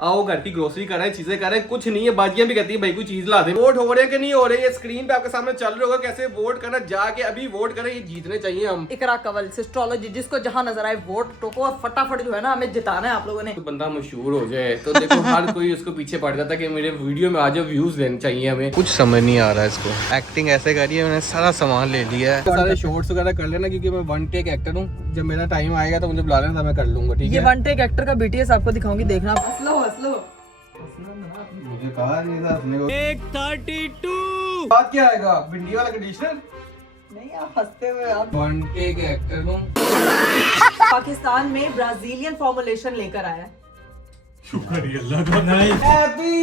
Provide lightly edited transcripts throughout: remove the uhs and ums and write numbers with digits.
आओ घर की ग्रोसरी कर रहे हैं, चीजें कर रहे हैं, कुछ नहीं है। बाजियां भी कहती है भाई कोई चीज ला दे। वोट हो रहे हैं कि नहीं हो रहे, ये स्क्रीन पे आपके सामने चल रहा होगा कैसे वोट करना। जाके अभी वोट करें, ये जीतने चाहिए हम। इकरा कंवल एस्ट्रोलॉजी, जिसको जहां नजर आए वोट टोको और फटाफट जो है ना हमें जिताना है आप लोगों ने। तो बंदा मशहूर हो जाए तो देखो हर कोई उसको पीछे पड़ जाता है कि मेरे वीडियो में आ जाओ, व्यूज लेने चाहिए हमें। कुछ समझ नहीं आ रहा है इसको। एक्टिंग ऐसे करी है, मैंने सारा सामान ले लिया है। सारे शॉर्ट्स वगैरह कर लेना क्योंकि मैं वन टेक एक्टर हूँ। जब मेरा टाइम आएगा तो मुझे बुला लेना, मैं कर लूंगा। ठीक है, ये वन टेक एक्टर का बीटीएस आपको दिखाऊंगी, देखना। हंस लो। मुझे कहा नहीं था अपने को। 132 बात क्या आएगा, भिंडी वाला कंडीशनर नहीं, आप हंसते हुए आप। वन टेक एक्टर हूँ। पाकिस्तान में ब्राजीलियन फॉर्मुलेशन लेकर आया है। शुक्रिया अल्लाह का। Nice, happy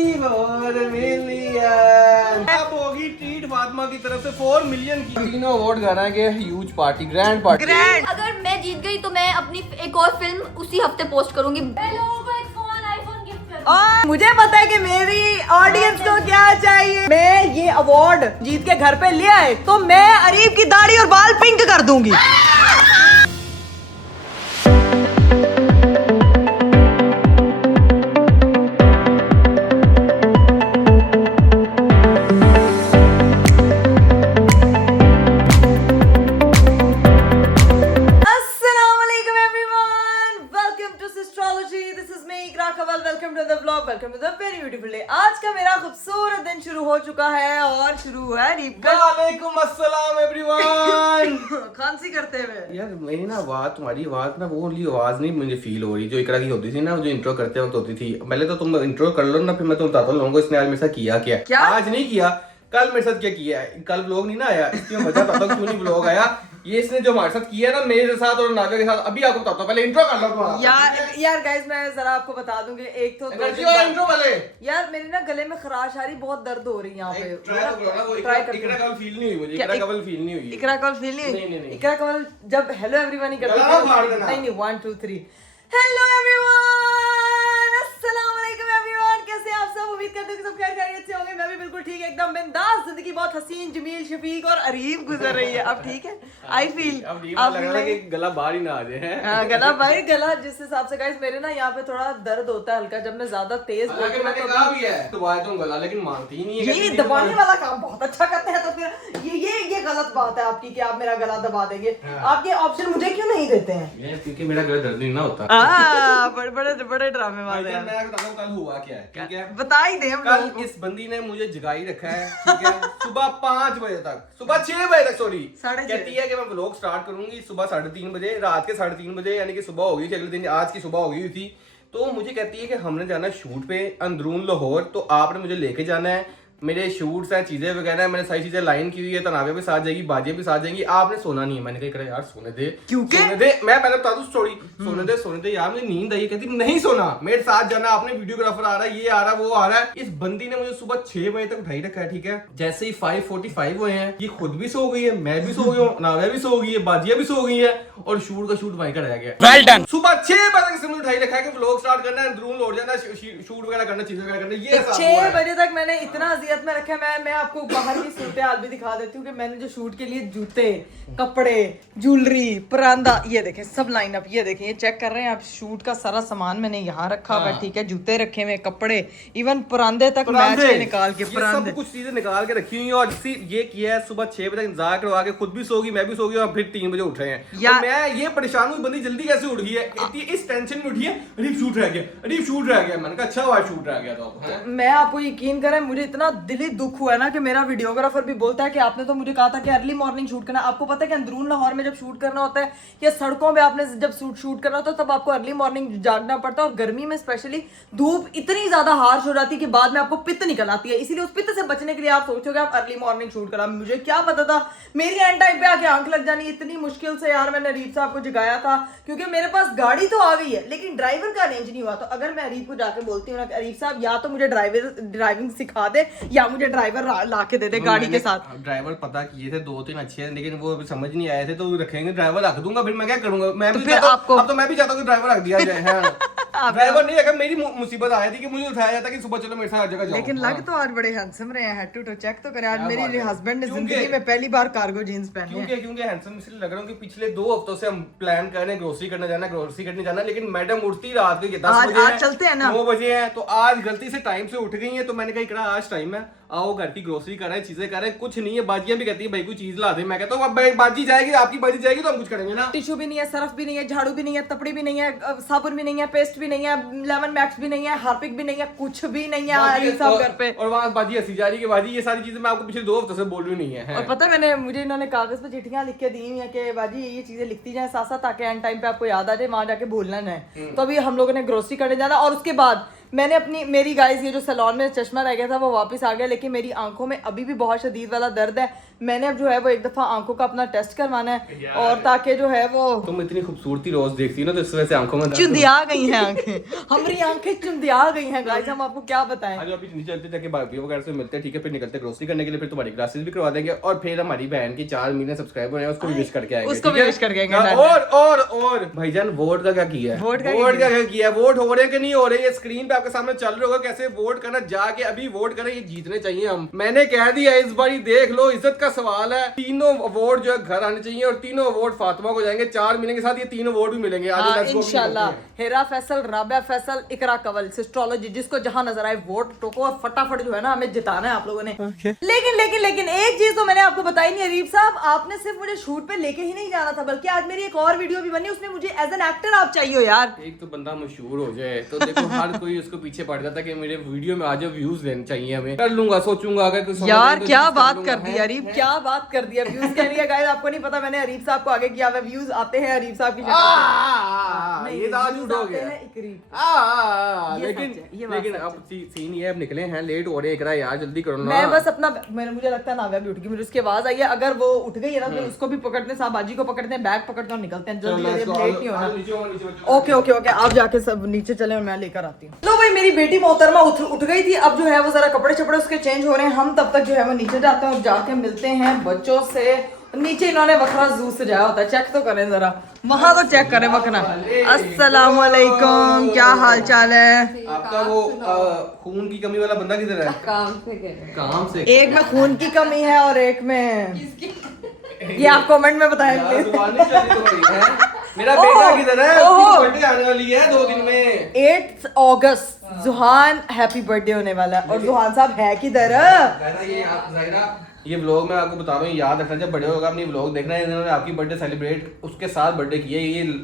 million. अब होगी ट्रीट फातिमा की तरफ से 4 मिलियन की। तीनों अवार्ड गाना ह्यूज पार्टी, ग्रैंड पार्टी। अगर मैं जीत गई तो मैं अपनी एक और फिल्म उसी हफ्ते पोस्ट करूंगी। लोगों को एक फोन, आईफोन गिफ्ट करूंगी। और मुझे पता है कि मेरी ऑडियंस को क्या चाहिए। मैं ये अवार्ड जीत के घर पे ले आए तो मैं अरीब की दाढ़ी और बाल पिंक कर दूंगी। आज का मेरा खूबसूरत दिन शुरू हो चुका है और शुरू है वालेकुम अस्सलाम एवरीवन। खांसी करते हुए। यार मेरी ना आवाज, तुम्हारी आवाज ना वो वाली आवाज नहीं मुझे फील हो रही जो इकरा की होती थी ना, जो इंट्रो करते वक्त होती थी। पहले तो तुम इंट्रो कर लो ना, फिर मैं तुम्हें बताता हूँ लोगों को इसने आज मेरे साथ किया क्या। आज नहीं किया, कल मेरे साथ क्या किया है। कल व्लॉग नहीं ना आया, इसलिए मैं बताता हूँ क्यों नहीं व्लॉग आया। ये इसने जो हमारे साथ किया ना, मेरे साथ और नागा के साथ, अभी आपको बताता हूँ। पहले इंट्रो कर लो तुम्हारा। यार गाइस मैं जरा आपको बता दूंगी, एक तो इंट्रो वाले यार मेरे ना गले में खराश आ रही, बहुत दर्द हो रही है यहाँ पे। ट्राई कर। इकरा कवल फील नहीं हुई मुझे, इकरा कवल फील नहीं हुई। इकरा कवल फील नहीं हुई। इकरा कवल जब हेलो एवरीवन ही करती है। नहीं 1 2 3 हेलो एवरीवन, अस्सलाम वालेकुम एवरीवन। कैसे आप सब? उम्मीद करते हैं कि सब खैरियत से होंगे। मैं भी बिल्कुल ठीक है, एकदम बिंदास। जिंदगी बहुत हसीन, जमील, शफीक और अरीब गुजर रही है। अब ठीक है, आई फील अब लग रहा है कि गला बाहर ही ना आ जाए। गला भाई गला जिस हिसाब से गाइस मेरे ना यहाँ पे थोड़ा दर्द होता है हल्का जब मैं ज्यादा तेज बोलती हूं तो कहा भी है दबाए तुम गला, लेकिन मानती ही नहीं है। ये दबाने वाला काम बहुत अच्छा करते हैं, तो फिर ये गलत बात है आपकी कि आप मेरा गला दबा देंगे। आप ये ऑप्शन मुझे क्यों नहीं देते हैं? क्योंकि मेरा गला दर्द नहीं ना होता। बड़े ड्रामे वाले हैं। मैं बताता हूँ कल हुआ क्या है, ठीक है? बता ही दे हम कल इस बंदी ने मुझे जगाई रखा है, ठीक है? सुबह 5 बजे तक, सुबह 6 बजे तक, सॉरी, कहती है कि मैं व्लॉग स्टार्ट करूंगी सुबह 3:30 बजे, रात के 3:30 बजे, यानी कि सुबह होगी अगले दिन, आज की सुबह हो गई थी। तो मुझे कहती है कि हमने जाना शूट पे अंदरून लाहौर, तो आपने मुझे लेके जाना है। मेरे शूट्स हैं, चीजें वगैरह, मैंने सारी चीजें लाइन की हुई है। तनावे भी साथ जाएगी, बाजियां भी साथ जाएंगी। आपने सोना नहीं है। मैंने कहा यार सोने दे, क्योंकि सोने दे। मैं पहले बता दूं स्टोरी, सोने दे यार, मुझे नींद आई। कहती नहीं सोना, मेरे साथ जाना, आपने वीडियोग्राफर आ रहा है, ये आ रहा है, वो आ रहा है। इस बंदी ने मुझे सुबह 6 बजे तक उठाई रखा है, ठीक है? जैसे ही 5:45 हुए हैं, ये खुद भी सो गई है, मैं भी सो गई हूँ, नावे भी सो गई है, बाजियां भी सो गई है, और शूट का शूट वहीं का रह गया। Well done. सुबह 6 बजे तक इसने उठाई रखा है कि व्लॉग स्टार्ट करना है, अंदरून लौट जाना, शूट वगैरह करना, चीजें वगैरह करना। ये 6 बजे तक मैंने इतना अजियत में रखा है। मैं आपको बाहर की सूरत हाल भी दिखा देती हूँ कि मैंने जो शूट के लिए जूते, कपड़े, ज्वेलरी, परांदा, ये देखें सब लाइन अप, ये देखें, ये चेक कर रहे हैं आप। शूट का सारा सामान मैंने यहाँ रखा हुआ है, ठीक है? जूते रखे हुए, कपड़े, इवन परांदे तक मैच के निकाल के, सब कुछ चीजें निकाल के रखी हुई है। और ये किया है सुबह 6 बजे तक इंतजार करवा के, खुद भी सोगी, मैं भी सोगी, और फिर 3 बजे उठ रहे हैं। और मैं ये परेशान हूँ, बंदी जल्दी कैसे उठ गई है, इस टेंशन में उठी है। अरीब शूट रह गया, अरीब शूट रह गया। मैंने कहा अच्छा हुआ शूट रह गया। तो मैं आपको यकीन करें, मुझे इतना दिली दुख हुआ है ना कि मेरा वीडियोग्राफर भी बोलता है कि आपने तो मुझे कहा था कि अर्ली मॉर्निंग शूट करना। आपको पता है कि अंदरून लाहौर में जब शूट करना होता है या सड़कों पे आपने जब शूट करना होता है तब आपको अर्ली मॉर्निंग जागना पड़ता है। और गर्मी में स्पेशली धूप इतनी ज्यादा हार्श हो जाती है कि बाद में आपको पित्त निकल आती है। इसीलिए उस पित्त से बचने के लिए आप सोचोगे आप अर्ली मॉर्निंग शूट करा। मुझे क्या पता था मेरी एंड टाइम पे आके आंख लग जानी। इतनी मुश्किल से यार मैंने अरीब साहब को जगाया था, क्योंकि मेरे पास गाड़ी तो आ गई है लेकिन ड्राइवर का अरेंज नहीं हुआ। तो अगर मैं अरीब को जाके बोलती हूँ ना अरीब साहब या तो मुझे ड्राइविंग सिखा दे या मुझे ड्राइवर ला के दे दे गाड़ी के साथ। ड्राइवर पता किए थे 2-3 अच्छे हैं, लेकिन वो अभी समझ नहीं आए थे। तो रखेंगे ड्राइवर, रख दूंगा, फिर मैं क्या करूंगा। मैं भी चाहता हूं, अब तो मैं भी चाहता हूँ कि ड्राइवर रख दिया जाए। ड्राइवर नहीं, अगर मेरी मुसीबत आ जाती कि मुझे उठाया जाता कि सुबह चलो मेरे साथ हर जगह जाओ। लेकिन लग तो आज बड़े हैंडसम रहे हैं, हेड टू टू चेक तो करें। आज क्या बात मेरी है। हस्बैंड ने क्योंकि- जिंदगी में पहली बार कार्गो जीन्स पहनी है। क्योंकि हैंडसम इसलिए लग रहा हूँ कि पिछले 2 हफ्तों से हम प्लान कर रहे हैं ग्रोसरी करने जाना, लेकिन मैडम उठती रात के 10 आज- बजे आज हैं, चलते हैं ना। 9 बजे हैं, तो आज गलती से टाइम से उठ गई हैं, तो मैंने कहा इकरा आज टाइम है, आओ घर की ग्रोसरी कर रहे हैं, चीजें कर रहे हैं। कुछ नहीं है, बाजियां भी कहती है भाई कोई चीज ला दे, मैं कहता हूँ अब बाजी जाएगी, आपकी बाजी जाएगी तो हम कुछ करेंगे ना। टिश्यू भी नहीं है, सरफ भी नहीं है, झाड़ू भी नहीं है, तपड़ी भी नहीं है, साबुन भी नहीं है, पेस्ट भी नहीं है, लेमन मैक्स भी नहीं है, हार्पिक भी नहीं है, कुछ भी नहीं है आरिफ साहब घर पे। और वहाँ बाजी हंसी जा रही है बाजी, ये सारी चीजें मैं आपको पिछले 2 हफ्तों से बोल रही नहीं है। और पता है मैंने मुझे इन्होंने कागज पे चिट्ठियां लिख के दी हुई है कि बाजी ये चीजें लिखती जाए साथ साथ, ताकि एंड टाइम पे आपको याद आ जाए, वहां जाके भूलना ना है। तो अभी हम लोगों ने ग्रोसरी करने जाना, और उसके बाद मैंने मेरी गाइस ये जो सैलून में चश्मा रह गया था वो वापस आ गया, लेकिन मेरी आंखों में अभी भी बहुत शदीद वाला दर्द है। मैंने अब जो है वो एक दफा आंखों का अपना टेस्ट करवाना है, और ताकि जो है वो तुम इतनी खूबसूरती रोज देखती हो ना, तो इस वजह से आंखों में चुंदिया गई हैं आंखें, हमारी आंखें चुंदिया गई हैं गाइस, हम आपको क्या बताएं। आज अभी नीचे चलते जाके भाभी वगैरह से मिलते हैं, ठीक है, फिर निकलते ग्रोसरी करने के लिए, फिर तुम्हारी क्लासेस भी करवा देंगे, और फिर हमारी बहन की 4 मिलियन सब्सक्राइबर हैं, उसको भी विश करके आएंगे, उसको ठीक भी है? विश करके आएंगे, और भाईजान वोट का क्या किया है? वोट का क्या किया है? वोट हो रहे कि नहीं हो रहे, ये स्क्रीन पे आपके सामने चल रहा होगा, कैसे वोट करना, जाके अभी वोट करें, ये जीतने चाहिए हम। मैंने कह दिया इस बारी देख लो, इज्जत का सवाल है, तीनों अवार्ड जो है घर आने चाहिए, और तीनों अवार्ड फातिमा को जाएंगे, 4 मिलेंगे, साथ ये 3 अवार्ड भी मिलेंगे इंशाल्लाह। हेरा फैसल, राबिया फैसल, इकरा कंवल, सिस्ट्रोलॉजी, जिसको जहां नजर आए वोट टोको, और फटाफट जो है ना हमें जिताना है आप लोगों ने। लेकिन एक चीज तो मैंने आपको बताई नहीं अरीफ साहब, आपने सिर्फ मुझे शूट पे लेके ही नहीं जाना था, बल्कि आज मेरी एक और वीडियो भी बनी, उसमें मुझे एज एन एक्टर आप चाहिए हो यार। एक तो बंदा मशहूर हो जाए तो देखो हर कोई उसको पीछे पड़ जाता है कि मेरे वीडियो में आज व्यूज लेने चाहिए, हमें कर लूंगा, सोचूंगा अगर कुछ यार क्या बात कर दी अरीफ, क्या बात कर दी। व्यूज कह रही है गाइस, आपको नहीं पता मैंने अरीफ साहब को आगे किया हुआ, व्यूज आते हैं अरीफ साहब की शक्ल ये तो आज उठो गया। लेकिन अब सीन ये अब निकले हैं, लेट हो रहे हैं, यार जल्दी करो ना। मैं बस अपना मुझे लगता है नाव्या भी उठ गई, मुझे उसकी आवाज आई है, अगर वो उठ गई है ना तो उसको भी पकड़ते हैं, साहबाजी को पकड़ते हैं, बैग पकड़ते हैं और निकलते हैं, जल्दी लेट नहीं होना। ओके आप जाके सब नीचे चले और मैं लेकर आती हूँ। लो भाई मेरी बेटी मोहतरमा उठ गई थी, अब जो है वो जरा कपड़े छपड़े उसके चेंज हो रहे हैं, हम तब तक जो है वो नीचे जाते हैं और जाके मिलते हैं बच्चों से। नीचे इन्होंने वखरा जू सजाया होता है, चेक तो करें जरा, वहां तो चेक करें वखरा। अस्सलाम वालेकुम, क्या हाल चाल है? आपका वो खून की कमी वाला बंदा किधर है? काम से एक में खून की कमी है और एक में ये आप कमेंट में बताएं प्लीज। मेरा बेटा किधर है? उसकी बर्थडे आने वाली है 2 दिन में, 8 अगस्त जुहान हैप्पी बर्थडे होने वाला है, और जुहान साहब है किधर? ये व्लॉग मैं आपको बता रहा हूँ, याद रखना जब बड़े होगा अपनी व्लॉग देखना है, इन्होंने आपकी बर्थडे सेलिब्रेट उसके साथ बर्थडे किया,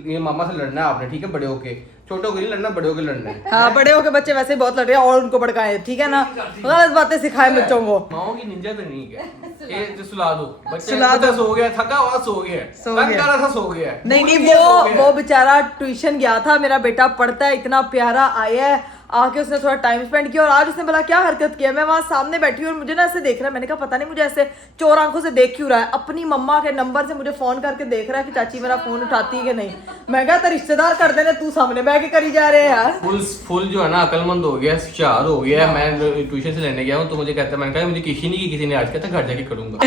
ये मामा से लड़ना है आपने, ठीक है? बड़े होके, छोटे होके नहीं लड़ना, बड़े होके लड़ना है। हाँ बड़े होके बच्चे वैसे बहुत लड़ रहे हैं, और उनको भड़काए, ठीक है ना, गलत बातें सिखाए बच्चों को। माओ की निंजा तो नहीं है, ये जो सुला दो बच्चे, सुला दो। सो गया, थका हुआ सो गया, तंग कर रहा था सो गया। नहीं वो बेचारा ट्यूशन गया था, मेरा बेटा पढ़ता है, इतना प्यारा आया है, आके उसने थोड़ा टाइम स्पेंड किया, और आज उसने बोला क्या हरकत किया, मैं वहां सामने बैठी हूँ और मुझे ना ऐसे देख रहा है, मैंने कहा पता नहीं मुझे ऐसे चोर आंखों से देख क्यों रहा है, अपनी मम्मा के नंबर से मुझे फोन करके देख रहा है कि चाची मेरा फोन उठाती है कि नहीं। मैं कहा तो रिश्तेदार कर देने, तू सामने बैठ के करी जा रहे हैं यार। फुल जो है ना अकलमंद हो गया, होशियार हो गया। मैं ट्यूशन से लेने गया हूँ तो मुझे कहता है, मैंने कहा मुझे किसी नहीं की, किसी ने आज कहता घर जाके करूंगा।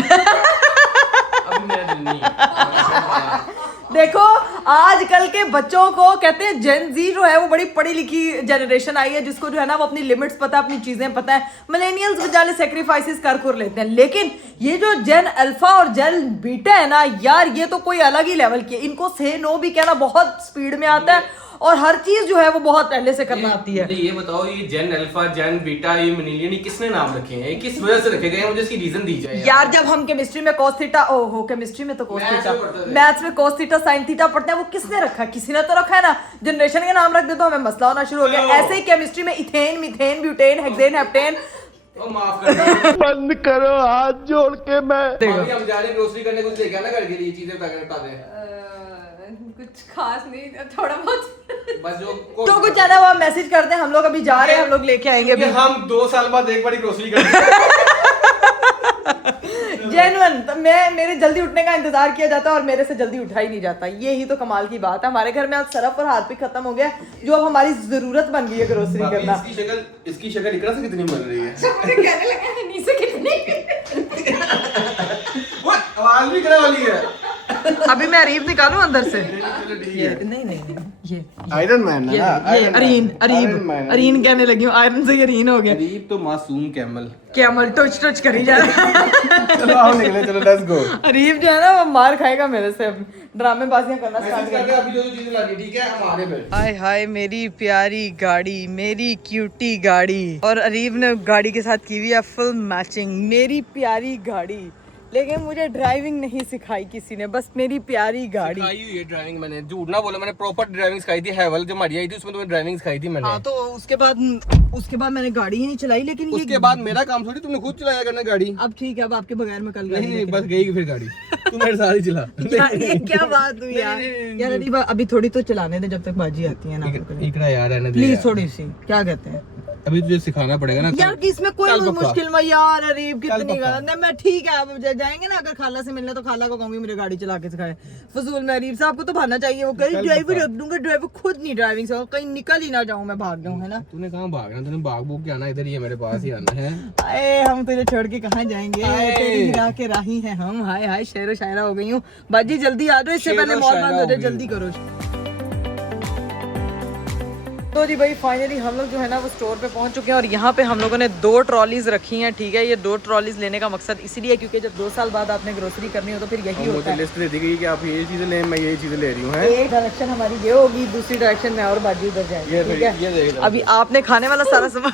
अभी मेरा दिल नहीं है। देखो आजकल के बच्चों को कहते हैं जेन जी जो है वो बड़ी पढ़ी लिखी जनरेशन आई है, जिसको जो है ना वो अपनी लिमिट्स पता है, अपनी चीजें पता है। मिलेनियल्स बेचारे सेक्रीफाइसेस कर लेते हैं, लेकिन ये जो जेन अल्फा और जेन बीटा है ना यार, ये तो कोई अलग ही लेवल की है। इनको से नो भी कहना बहुत स्पीड में आता है, और हर चीज जो है वो बहुत पहले से करना आती है। ये बताओ, ये जेन अल्फा, जेन बीटा, ये मिलेनियल, ये किसने नाम रखे हैं, किस वजह से रखे गए हैं? मुझे इसकी रीजन दी जाए यार। जब हम केमिस्ट्री में cos थीटा, ओहो केमिस्ट्री में तो cos थीटा, मैथ्स में cos थीटा sin थीटा पढ़ते हैं, वो किसने रखा है? किसी ने तो रखा है ना। जनरेशन के नाम रख दे तो हमें मसला होना शुरू हो गया। ऐसे ही केमिस्ट्री में ethane, methane, butane, hexane, heptane. माफ कर बंद करो हाथ जोड़ के। मैं हम जा रहे हैं ग्रोसरी करने, कुछ लेके आना घर के लिए, चीजें बता दें। कुछ खास नहीं, थोड़ा बहुत बस जो कुछ ज्यादा वो मैसेज कर दें, हम लोग अभी जा रहे हैं, हम लोग लेके आएंगे अभी। हम 2 साल बाद एक बार ग्रोसरी करेंगे। जेन्युइन तो मेरे जल्दी उठने का इंतजार किया जाता है और मेरे से जल्दी उठा ही नहीं जाता। ये ही तो कमाल की बात है। हमारे घर में आज सरफ और हार्पिक खत्म हो गया, जो अब हमारी जरूरत बन गई है ग्रोसरी करना। इसकी शक्ल इकरा से कितनी बन रही है? कहने लगा नीचे कितनी वो आवाज भी इकरा वाली है। अभी मैं अरीब निकालूं अंदर से? चलो ठीक है। नहीं ये आयरन मैन है ना, ये अरीन कहने लगी हूँ, आयरन से अरीन हो गया। अरीब तो मासूम कैमल। कैमल टच कर ही जा रहा है। चलो आओ निकले, चलो लेट्स गो। अरीब जो है ना वो मार खाएगा मेरे से, ड्रामेबाजियां करना स्टार्ट कर दिया। अभी जो चीजें लानी ठीक है हमारे पे। हाय हाय मेरी प्यारी गाड़ी, मेरी क्यूटी गाड़ी, और अरीब ने गाड़ी के साथ की हुई है फुल मैचिंग। मेरी प्यारी गाड़ी, लेकिन मुझे ड्राइविंग नहीं सिखाई किसी ने, बस मेरी प्यारी गाड़ी। सिखाई हुई है ड्राइविंग, मैंने झूठ ना बोला, मैंने प्रॉपर ड्राइविंग सिखाई थी। हैवल जो हमारी आई थी उसमें तुम्हें ड्राइविंग सिखाई थी मैंने। हाँ तो उसके बाद मैंने गाड़ी ही नहीं चलाई, लेकिन ये उसके बाद मेरा काम थोड़ी, तुमने खुद चलाया करना गाड़ी। अब ठीक है, अब आपके बगैर मैं कल नहीं बस गई फिर गाड़ी, तू मेरे साथ ही चला। ये क्या बात हुई यार। यार अरीब अभी थोड़ी तो चलाने दे, जब तक बाजी आती है ना। इकड़ा यार रहने दे प्लीज थोड़ी सी, क्या कहते हैं अभी तुझे सिखाना पड़ेगा ना यार कि इसमें कोई चल पक्का। मुश्किल में यार अरीब चल कितनी पक्का। गलत नहीं। मैं ठीक है, अब जाएंगे ना अगर खाला से मिलने तो खाला को कहूंगी मुझे गाड़ी चला के सिखाए। फजूल में अरीब साहब को तो भागना चाहिए, वो कहीं ड्राइवर रख दूंगा, ड्राइवर खुद नहीं ड्राइविंग से, कहीं निकल ही ना जाऊं मैं, भाग जाऊं, है ना। तूने कहाँ भागना, तूने भाग भूग के आना, इधर ही है मेरे पास ही आना है। अरे हम तुझे छोड़ के कहाँ जाएंगे, तेरी राह के राही हैं हम। हाय हाय शेरो शायरा हो गई हूँ। बाजी जल्दी आ जाओ, इससे शेरो पहले मौत शायरा बंद हो हो जाए, गई जल्दी करो। तो जी भाई फाइनली हम लोग जो है ना वो स्टोर पे पहुंच चुके हैं, और यहाँ पे हम लोगों ने 2 ट्रॉलीज रखी हैं। ठीक है, ये 2 ट्रॉलीज लेने का मकसद इसीलिए क्योंकि जब 2 साल बाद आपने ग्रोसरी करनी हो तो फिर यही होता मुझे है। लिस्ट दे दी गई कि आप ये चीजें लें, मैं ये चीजें ले रही हूँ। एक डायरेक्शन हमारी ये होगी, दूसरी डायरेक्शन में और बाजी उधर जाएगी। ठीक ये है, देख अभी आपने खाने वाला सारा सामान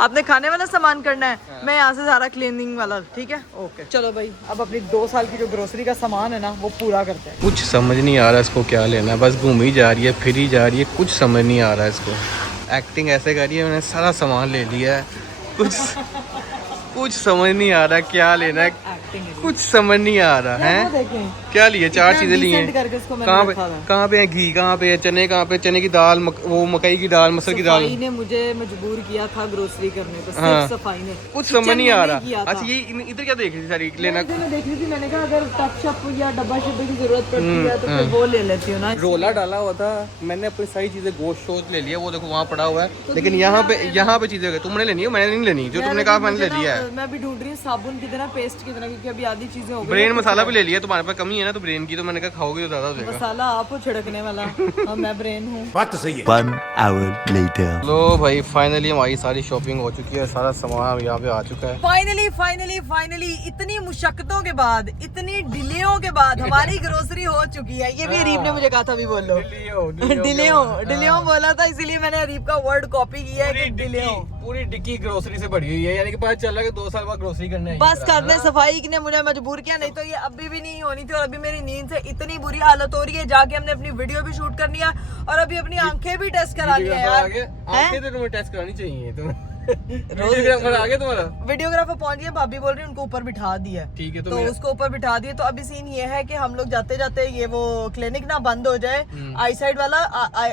आपने खाने वाला सामान करना है, मैं यहाँ से सारा क्लीनिंग वाला। ठीक है, ओके चलो भाई, अब अपनी 2 साल की जो ग्रोसरी का सामान है ना वो पूरा करते हैं। कुछ समझ नहीं आ रहा इसको क्या लेना है, बस घूम ही जा रही है, फिर ही जा रही है, कुछ समझ नहीं आ रहा है इसको। एक्टिंग ऐसे कर रही है, मैंने सारा सामान ले लिया है, कुछ समझ नहीं आ रहा क्या लेना है, कुछ समझ नहीं आ रहा है। क्या लिए, 4 चीजें ली हैं। कहाँ पे है घी, कहाँ पे है चने, कहाँ पे चने की दाल, वो मकई की दाल, मसूर की दाल। सफाई ने मुझे मजबूर किया था ग्रोसरी करने पे, हाँ। सिर्फ सफाई ने। कुछ समझ नहीं आ रहा। किया था। अच्छा ये इधर क्या देख रही थी सारी लेना? मैं देख रही थी, मैंने कहा अगर टप शप या डब्बा शब्बे की जरूरत पड़ती है तो फिर वो ले लेती हूँ ना। रोला डाला हुआ था, मैंने अपनी सारी चीजें गोश्त शोत ले लिया, वो देखो वहाँ पड़ा हुआ है, लेकिन यहाँ पे चीजें तुमने लेनी है, मैंने नहीं लेनी, जो तुमने कहा मैंने ले लिया है। मैं भी ढूंढ रही हूँ साबुन की तरह, पेस्ट की तरह, क्योंकि अभी आधी चीजें हो गई। ब्रेन मसाला भी ले लिया, तुम्हारे पास कमी है ना तो ब्रेन की, तो मैंने कहा खाओगे तो ज्यादा हो जाएगा। मसाला आप हो छिड़कने वाला और मैं ब्रेन हूँ। बात तो सही है। 1 hour later. लो भाई फाइनली हमारी सारी शॉपिंग हो चुकी है, सारा सामान यहाँ पे आ चुका है। फाइनली इतनी मुशक्कतों के बाद, इतनी डिलेयों के बाद हमारी ग्रोसरी हो चुकी है। ये भी अरीब ने मुझे कहा था, भी बोलो डिलेयों बोला था, इसीलिए मैंने अरीब का वर्ड कॉपी किया है कि डिलेयों। पूरी डिक्की ग्रोसरी से भरी हुई है, यानी कि पता चल रहा है कि 2 साल बाद ग्रोसरी करने आई बस करने सफाई ने मुझे मजबूर किया, नहीं तो ये अभी भी नहीं होनी थी। और अभी मेरी नींद से इतनी बुरी हालत हो रही है, जाके हमने अपनी वीडियो भी शूट करनी है और अभी अपनी आंखें भी टेस्ट करानी है यार। आंखें तो तुम्हें टेस्ट करानी चाहिए तुम्हें। वीडियोग्राफर आ गया तुम्हारा? वीडियोग्राफर पहुंच गया, भाभी बोल रही है उनको ऊपर बिठा दिया। ठीक है, तो उसको ऊपर बिठा दिए। तो अभी सीन ये है कि हम लोग जाते जाते ये वो क्लिनिक ना बंद हो जाए, आई साइड वाला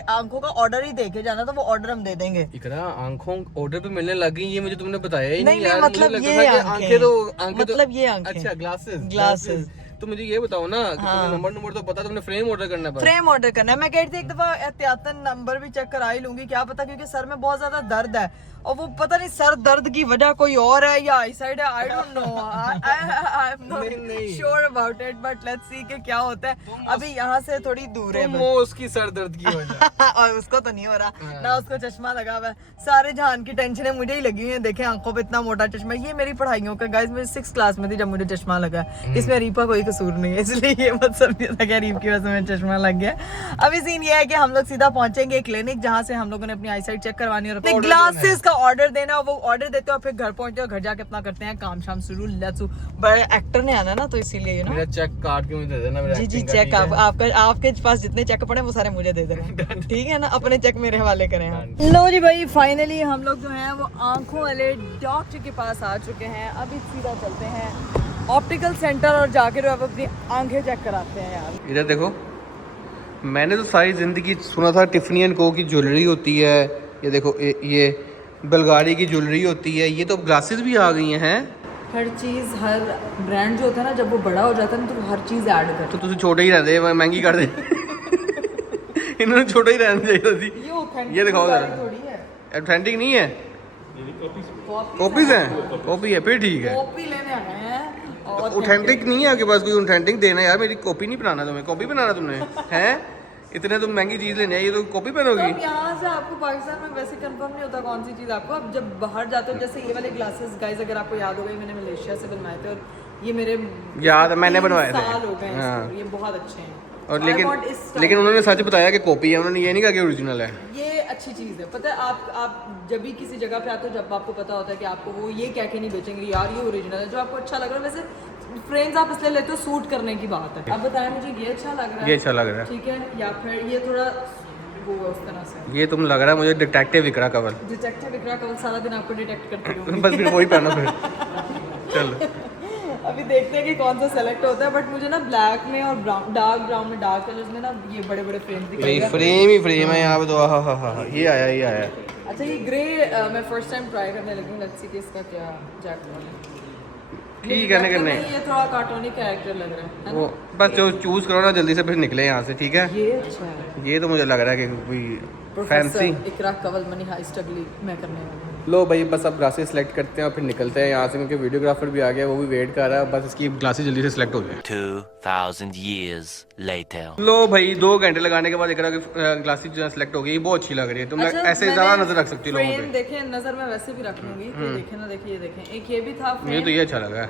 आंखों का ऑर्डर ही देके जाना, तो वो ऑर्डर हम दे देंगे। इकरा आंखों ऑर्डर पे मिलने लग गई, ये मुझे तुमने बताया ही नहीं यार। मतलब ये आंखें, मतलब ये आंखें। अच्छा ग्लासेस। तो मुझे ये बताओ ना कि तुम्हें नंबर तो पता, तुमने फ्रेम ऑर्डर करना है? फ्रेम ऑर्डर करना है। मैं कह रही थी एक दफा एहतियातन नंबर भी चेक करा ही लूंगी, क्या पता, क्योंकि सर में बहुत ज्यादा दर्द है और वो पता नहीं सर दर्द की वजह कोई और है या आई साइड है, I don't know, I am not sure about it, but let's see कि क्या होता है। अभी यहाँ से थोड़ी दूर है वो उसकी सर दर्द की वजह। और उसको तो नहीं हो रहा ना, उसको चश्मा लगा हुआ है। सारे जहान की टेंशनें मुझे ही लगी हुई है। देखे आंखों पे इतना मोटा चश्मा, ये मेरी पढ़ाइयों का गाइस, मैं 6th क्लास में थी जब मुझे चश्मा लगा। इसमें रीपा कोई कसूर नहीं है, इसलिए ये मत समझिए कि रीप की वजह से मेरा चश्मा लग गया। अभी सीन ये है कि हम लोग सीधा पहुंचेंगे क्लिनिक, जहाँ से हम लोगों ने अपनी आई साइट चेक करवानी है और ग्लासेस का ऑर्डर देना, वो ऑर्डर देते हो, फिर घर पहुंचते हो, घर जाके अपना करते हैं काम शाम शुरू। बड़े एक्टर ने आना ना, तो इसीलिए मेरा चेक काट के मुझे दे देना। जी चेक आपके पास जितने चेक पड़े वो सारे मुझे दे देना, ठीक है ना, अपने चेक मेरे हवाले करें। लो जी भाई फाइनली हम लोग जो है वो आंखों वाले डॉक्टर के पास आ चुके हैं। अभी सीधा चलते हैं ऑप्टिकल सेंटर और जाके जो अपनी आंखें चेक कराते हैं यार। इधर देखो, मैंने तो सारी जिंदगी सुना था टिफनी एंड को की ज्वेलरी होती है, ये देखो ये बलगाड़ी की ज्वेलरी होती है, ये तो ग्लासेस भी आ गई हैं। हर चीज, हर ब्रांड जो होता है ना, जब वो बड़ा हो जाता है ना तो हर चीज ऐड कर। तो तुझे छोटे ही रहते, महंगी कर दे। इन्होंने छोटा ही रहना चाहिए थी। ये दिखाओ जरा, ऑथेंटिक नहीं है, कॉपीज हैं, कॉपी है, फिर ठीक है। कॉपी लेने आए हैं ऑथेंटिक नहीं है आपके पास कोई ऑथेंटिक देना यार, मेरी कॉपी नहीं बनाना तुम्हें, कॉपी बनाना तुमने हैं? इतने तुम महंगी चीज लेने आई, ये तो कॉपी पहनोगी। तो यहाँ से आपको पाकिस्तान में वैसे कंफर्म नहीं होता कौन सी चीज़ आपको, अब जब बाहर जाते हो, जैसे ये वाले ग्लासेस गाइस अगर आपको याद होगा मैंने मलेशिया से बनवाए थे और ये मेरे याद मैंने बनवाए थे, साल हो गए हैं हाँ। इसको, ये बहुत अच्छे हैं। और लेकिन उन्होंने सच बताया कि कॉपी है, उन्होंने ये नहीं कहा कि ओरिजिनल है। ये अच्छी चीज़ है, पता है आप जब भी किसी जगह पे आते हो, जब आपको पता होता है कि आपको वो ये कह के नहीं बेचेंगे यार ये ओरिजिनल है, जो आपको अच्छा लग रहा है। वैसे फ्रेम्स आप इसलिए लेते हो सूट करने की बात है। अब बताएं मुझे ये अच्छा लग रहा है, ये अच्छा लग रहा है, ठीक है, या फिर ये थोड़ा वो है उस तरह से। ये तुम लग रहा है मुझे डिटेक्टिव इकरा कंवल। डिटेक्टिव इकरा कंवल सारा दिन आपको डिटेक्ट करती हूँ। बस फिर वही पहनो फिर। चलो अभी देखते हैं कि कौन सा सेलेक्ट होता है, बट मुझे ना ब्लैक में और डार्क ब्राउन में, डार्क कलर्स में ना ये बड़े बड़े फ्रेम दिखाई दे। फ्रेम ही फ्रेम है यहाँ पे तो। हाँ ये आया। अच्छा ये ग्रे मैं फर्स्ट टाइम ट्राई करने लगी हूँ, लेट्स सी कि इसका क्या जैक है। ठीक है करने ये थोड़ा कार्टूनी कैरेक्टर लग रहा है वो बस जो चूज करो ना जल्दी से फिर निकले यहाँ से, ठीक है। ये अच्छा है, ये तो मुझे लग रहा है कि कोई फैंसी इकरा कंवल मनी हाइस्ट अगली मैं करने वाली हूँ। लो भाई बस अब ग्लासेस सेलेक्ट करते हैं और फिर निकलते हैं यहाँ से, क्योंकि वीडियोग्राफर भी आ गया, वो भी वेट कर रहा है, बस इसकी ग्लासेस जल्दी से सिलेक्ट हो जाए। 2000 years later. लो भाई 2 घंटे लगाने के बाद एक ग्लासेस जो सिलेक्ट हो गई, बहुत अच्छी लग रही है। तुम ऐसे ज्यादा नजर रख सकती हो लोगों पे। देखें नजर मैं वैसे भी रख लूंगी, तो देखें ना, देखिए ये देखें, एक ये भी था मुझे तो ये अच्छा लगा है,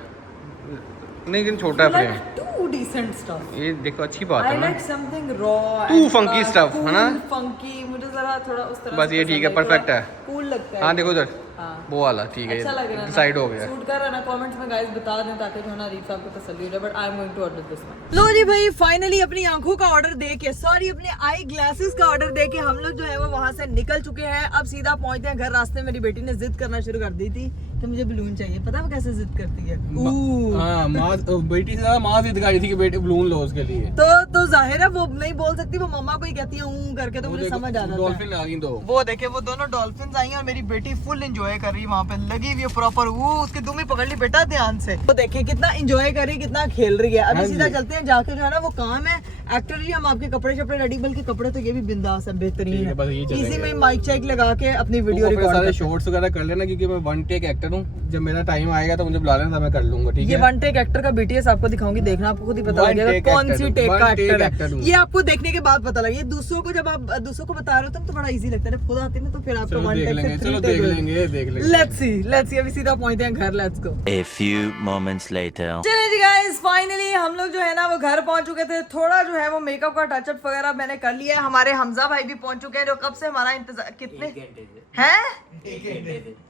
नहीं लेकिन छोटा है फ्रेम। टू डिसेंट स्टफ, ये देखो अच्छी बात है आई ना, like something raw Too funky stuff, है ना? फंकी, मुझे जरा थोड़ा उस तरह बस ये ठीक है, perfect है। कूल लगता है। हाँ देखो उधर हाँ। वो वाला ठीक है, अच्छा लग रहा है, डिसाइड हो गया। सूट कर रहा है ना, कमेंट्स में गाइस बता दें ताकि जो है ना रीफ आपको तसल्ली हो जाए, but I am going to order this one. लो जी भाई फाइनली अपनी आंखों का ऑर्डर देके, सॉरी अपने आई ग्लासेस का ऑर्डर देके हम लोग जो है वो वहां से निकल चुके हैं। अब सीधा पहुंचते हैं घर। रास्ते में मेरी बेटी ने जिद करना शुरू कर दी थी कि मुझे बलून चाहिए, पता है वो कैसे जिद करती है। हाँ बेटी से ज्यादा माँ जिद करी थी कि बेटे बलून लो उसके लिए, तो जाहिर है वो नहीं बोल सकती, वो मम्मा को ही कहती है करके, तो मुझे समझ आ जाता है। डॉल्फिन आ गई, तो वो देखे वो दोनों डॉल्फिन आई और मेरी बेटी फुल एंजॉय कर रही है, वहाँ पे लगी हुई है प्रॉपर। वो उसके दुम ही पकड़ ली बेटा ध्यान से, वो देखे कितना एंजॉय कर रही, कितना खेल रही है। अभी सीधा चलते हैं, जाके जो है ना वो काम है एक्टर जी, हम आपके कपड़े शपड़े रेडी, बल्कि कपड़े तो ये भी बिंदास है, बेहतरीन है। इसी में माइक चेक लगा के अपनी वीडियो रिकॉर्ड सारे शॉर्ट्स वगैरह कर लेना, क्योंकि मैं वन टेक एक्टर हूँ। जब मेरा टाइम आएगा तो मुझे बुला लेना, मैं कर लूंगा, ठीक है। ये वन टेक एक्टर का BTS आपको दिखाऊंगी, देखना आपको खुद ही पता लगेगा कौन सी टेक का एक्टर है। ये आपको देखने के बाद पता लगेगा। दूसरों को जब आप दूसरों को बता रहे हो तो बड़ा इजी लगता है, खुद आते ना तो फिर आपको वन टेक से चलो देख लेंगे। लेट्स सी अभी सीधा पहुंचते हैं घर, let's go. A few moments later. चलिए जी गाइस फाइनली हम लोग जो है ना वो घर पहुंच चुके थे। थोड़ा जो है वो मेकअप का टचअप वगैरह मैंने कर लिया है। हमारे हमजा भाई भी पहुंच चुके हैं, जो कब से हमारा इंतजार, कितने हैं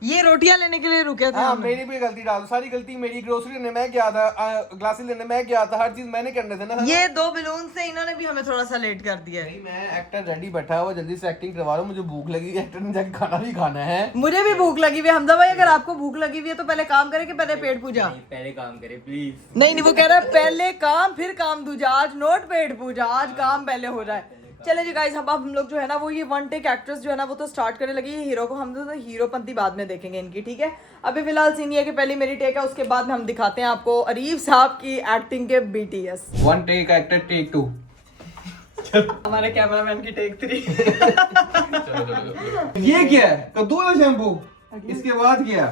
ये रोटियां लेने के लिए रुके थे। हाँ, मेरी भी गलती डालो, सारी गलती मेरी। ग्रोसरी लेने मैं गया था, ग्लासेस लेने मैं गया था, हर चीज मैंने करने थे ना। ये 2 बलून से इन्होंने भी हमें थोड़ा सा लेट कर दिया है। मैं एक्टर रेडी बैठा हुआ, जल्दी से एक्टिंग करवा रहा हूँ, मुझे भूख लगी, एक्टर ने जाके खाना भी खाना है। मुझे भी भूख लगी हुई है। हमजा भाई अगर आपको भूख लगी हुई है तो पहले काम करे कि पहले पेट पूजा? पहले काम करे प्लीज। नहीं वो कह रहा है पहले काम फिर काम दूजा, आज नोट पेट पूजा, आज काम पहले हो जाए। चले जी गाइस, अब हम लोग जो है ना वो ये वन टेक एक्ट्रेस जो है ना वो तो स्टार्ट करने लगी है। हीरो को हम तो हीरोपंती बाद में देखेंगे इनकी, ठीक है। अभी फिलहाल सीन ये है कि पहली मेरी टेक है, उसके बाद में हम दिखाते हैं आपको अरीफ साहब की एक्टिंग के BTS। One take actor take 2। हमारे कैमरामैन की टेक 3। ये क्या है? कद्दू वाला शैम्पू, इसके बाद क्या?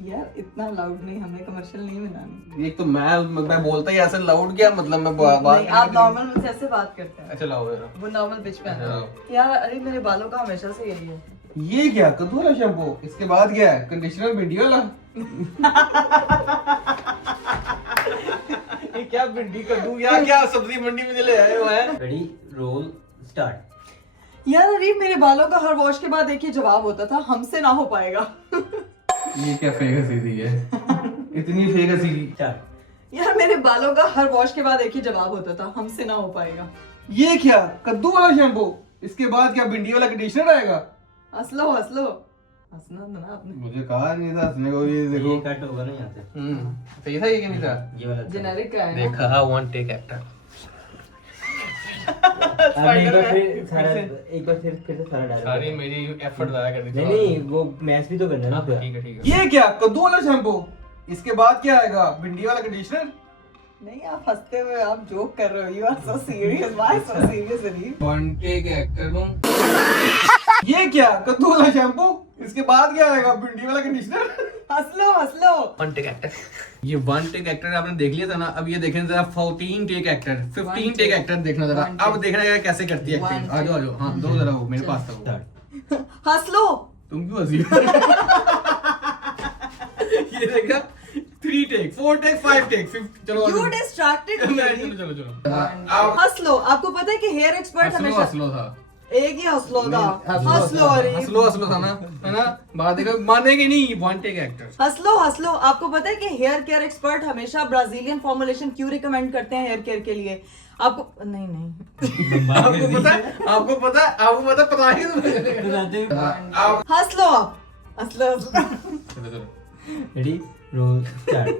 यार इतना लाउड नहीं, हमें कमर्शियल नहीं बनाना। एक तो मैं बोलता ही ऐसे लाउड, क्या मतलब मैं बात नहीं, आप नॉर्मल मुझसे ऐसे बात करते हैं। अच्छा लाओ यार, वो नॉर्मल पिच पे है यार। अरे मेरे बालों का हमेशा से यही है। ये क्या? कद्दू वाला शैम्पू, इसके बाद क्या है? कंडीशनर भिंडी वाला। ये क्या भिंडी कद्दू या क्या सब्जी मंडी में ले आए हो हैं? Ready roll start. यार अरीफ मेरे बालों का हर वॉश के बाद एक ही जवाब होता था, हमसे ना हो पाएगा। ये क्या फेक हंसी थी है? इतनी फेक हंसी थी। स्टार्ट। यार मेरे बालों का हर वॉश के बाद एक ही जवाब होता था, हमसे ना हो पाएगा। ये क्या? कद्दू वाला शैम्पू, इसके बाद क्या भिंडी वाला कंडीशनर आएगा? हंसलो हंसना ना आपने। मुझे कहा नहीं था हंसने को। ये देखो ये कट होगा ना यहाँ से। सही था ये कि नहीं था? ये वाला जेनेरिक का है ना? देखा वन टेक एक्टर। एक बार फिर से सारा डाल। सारी मेरी एफर्ट जाया कर दी। नहीं वो मैच भी तो करना है ना पूरा। ठीक है। ये क्या? कद्दू वाला शैम्पू, इसके बाद क्या आएगा? भिंडी वाला कंडीशनर। नहीं आप हंसते हुए आप जोक कर रहे हो। You are so serious, why so serious Arif? One take actor हूं। ये क्या? कद्दू वाला शैम्पू, इसके बाद क्या आएगा? भिंडी वाला कंडीशनर। हंस लो वन टेक एक्टर, ये वन टेक एक्टर आपने देख लिया था ना, अब ये देखना जरा 14 टेक एक्टर, 15 टेक एक्टर देखना जरा, अब देखना है कैसे करती है एक्टिंग। आ जाओ हाँ, दो जरा हो मेरे पास था। हंस लो। तुम क्यों हंसी? ये देखना 3 टेक 4 टेक 5 टेक 5, चलो You distracted me. चलो हंस लो। आपको पता है कि हेयर एक्सपर्ट हमेशा हंसलो था, एक ही हंस लो था। हंस लो अरे हंसलो था ना, है ना? बात देखो, मानेंगे नहीं वन टेक एक्टर। हंस लो। आपको पता है कि हेयर केयर एक्सपर्ट हमेशा ब्राजीलियन फॉर्मुलेशन क्यों रिकमेंड करते हैं हेयर केयर के लिए? आपको नहीं आपको पता पता है हंस लो आप। हंस लो। Ready roll start.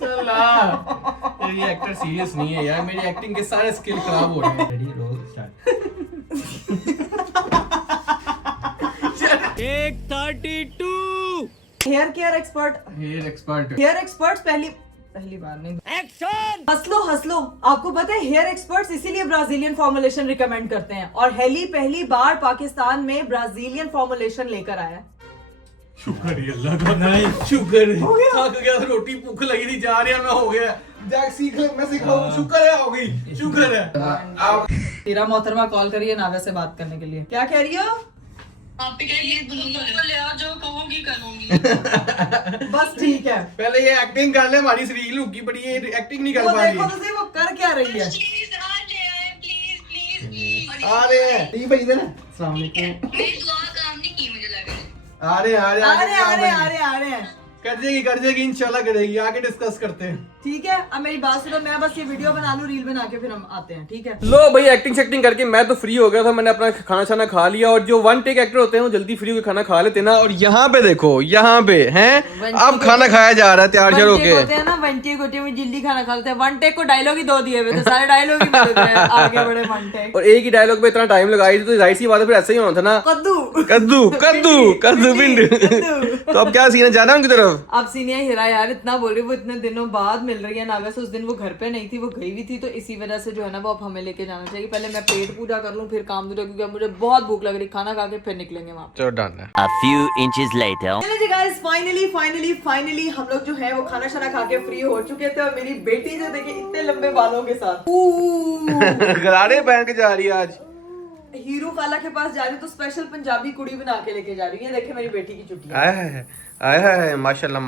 चला ये एक्टर सीरियस नहीं है यार, मेरी एक्टिंग के सारे स्किल खराब हो रहे हैं। Ready roll start. 32 hair care expert hair experts पहली बार नहीं। एक्शन। हंस लो। आपको पता है हेयर एक्सपर्ट्स इसीलिए ब्राजीलियन फॉर्मुलेशन रिकमेंड करते हैं, और हेली पहली बार पाकिस्तान में ब्राजीलियन फॉर्मुलेशन लेकर आया। शुक्र है अल्लाह का, नहीं शुक्र है, थक गया, रोटी भूख लगी थी, जा रहा मैं, हो गया, जाके सीख ले, मैं सिखा हूं, शुक्र है हो गई, शुक्र है। तेरा मोहतरमा कॉल करिए नावे से बात करने के लिए। क्या कह रही हो? आप ले आओ, जो कहोगी करूंगी। बस ठीक है। पहले ये एक्टिंग कर ले, हमारी रील लुकी पड़ी है, एक्टिंग नहीं कर वो पा रही। देखो तो सही वो कर क्या रही है। प्लीज आ ले आए, प्लीज। आ रहे हैं, ठीक भाई इधर, अस्सलाम वालेकुम। मेरी दुआ काम नहीं की, मुझे लग रहा है। आ रहे हैं, आ कर देगी इंशाल्लाह करेगी, आके डिस्कस करते हैं। ठीक है, अब मेरी बात सुनो, मैं बस ये वीडियो बना लूं, रील बना के फिर हम आते हैं, ठीक है? लो भाई, एक्टिंग शेक्टिंग करके मैं तो फ्री हो गया था, मैंने अपना खाना शाना खा लिया, और जो वन टेक एक्टर होते हैं वो जल्दी फ्री होकर खाना खा लेते हैं ना। और यहाँ पे देखो, यहाँ पे हैं, अब खाना खाया जा रहा है तैयार श्यार होके। होते हैं ना वन टेक होते हैं, जल्दी खाना खा लेते हैं। वन टेक को डायलॉग ही 2 दिए हुए थे, सारे डायलॉग ही बोल रहे हैं, आगे बढ़े वन टेक। और एक ही डायलॉग पे इतना टाइम लगाई थी, तो जाहिर सी बात है फिर ऐसा ही होना था ना। कद्दू पिंड। तो अब क्या सीन है, जाना उनकी तरफ? अब सीनियर हीरा यार इतना बोल रही, वो इतने दिनों बाद मिल रही है नावे से। उस दिन वो घर पे नहीं थी, वो गई हुई थी, तो इसी वजह से जो है ना वो अब हमें लेके जाना चाहिए। पहले मैं पेट पूजा कर लूं, फिर काम दूंगा, क्योंकि अब मुझे बहुत भूख लग रही, खाना खा के फिर निकलेंगे वहाँ पे। चलो डन है। A few inches later. चलो जी गाइस, फाइनली हम लोग जो है वो खाना शाना खा के फ्री हो चुके थे, और मेरी बेटी जो देखिए इतने लंबे बालों के साथ गरारे पहन के जा रही है आज। हीरो खाला के पास जा रही हूँ, तो स्पेशल पंजाबी कुड़ी बना के लेके जा रही है। देखिए मेरी बेटी की चुटिया। आया है, माशाल्लाह।